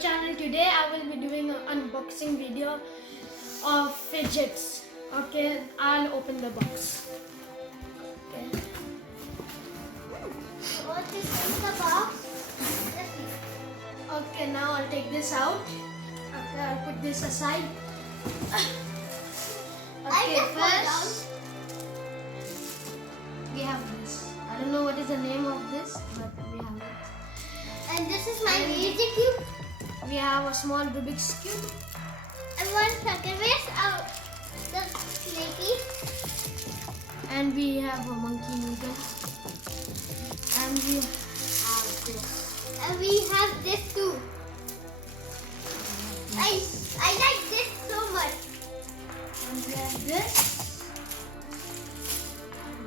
channel. Today I will be doing an unboxing video of Fidgets. Okay, I'll open the box. Okay. What is in the box? Okay, now I'll take this out. Okay, I'll put this aside. Okay, first we have this. I don't know what is the name of this, but we have it. And this is my Fidget cube. We have a small Rubik's cube. And one second, where's the snaky? And we have a monkey noodle. And we have this. And we have this too. I like this so much. And we have this.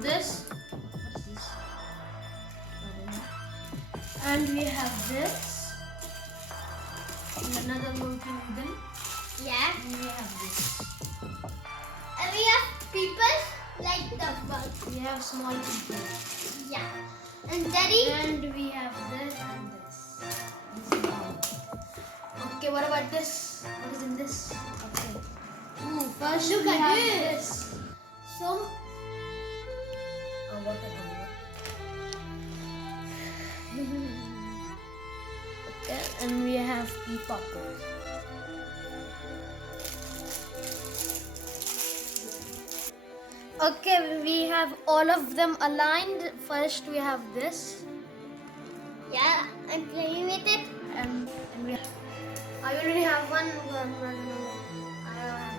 This. What's this? I don't know. And we have this. And another monkey noodle. Yeah. And we have this. And we have people like the bug. We have small people. Yeah. And Daddy. And we have this and this. This is all. Okay, what about this? What is in this? Okay. Ooh, first Look we at have this. So what the Okay, and we have the poppers. Okay, we have all of them aligned. First we have this. yeah, I'm playing with it. And we I already have one. I don't know. I have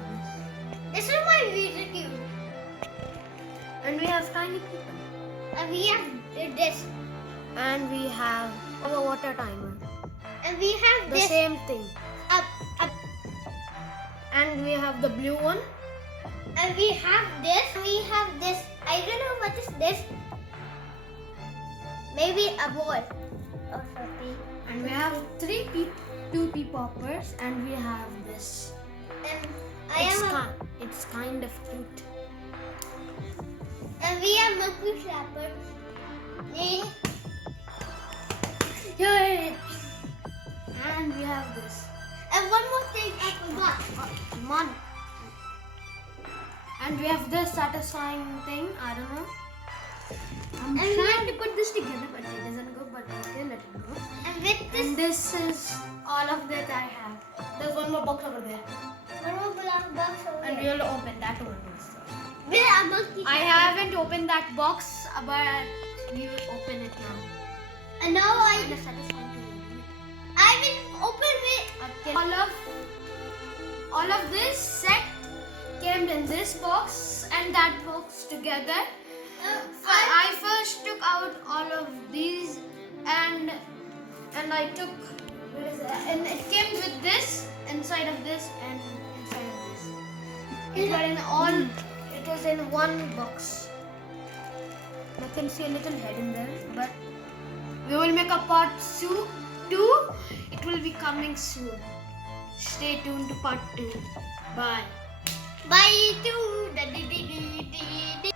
this. This is my Fidget cube. And we have tiny people. And we have this. And we have a water timer. And we have The this. same thing. Up. And we have the blue one. And we have this. We have this. I don't know what is this. Maybe a ball or something. And we have two pea poppers. And we have this. And It's kind of cute. and we have monkey flapper. Yay! And we have this. And one more thing I forgot. Come on. And we have this satisfying thing. I don't know. I'm And trying to put this together, but it doesn't go. But okay, let it go. And with this, And this is all of that I have. There's one more box over there. one more black box over And there. we'll open that one. With a monkey. I haven't opened that box, but we will open it now. And now Kind of satisfying to open it. I will open it. Okay. All of this set came in this box and that box together. I first took out all of these and I took and it came with this inside of this and inside of this. It was in one box. I can see a little head in there, but we will make a part 2. It will be coming soon. Stay tuned to part 2. Bye. Bye to the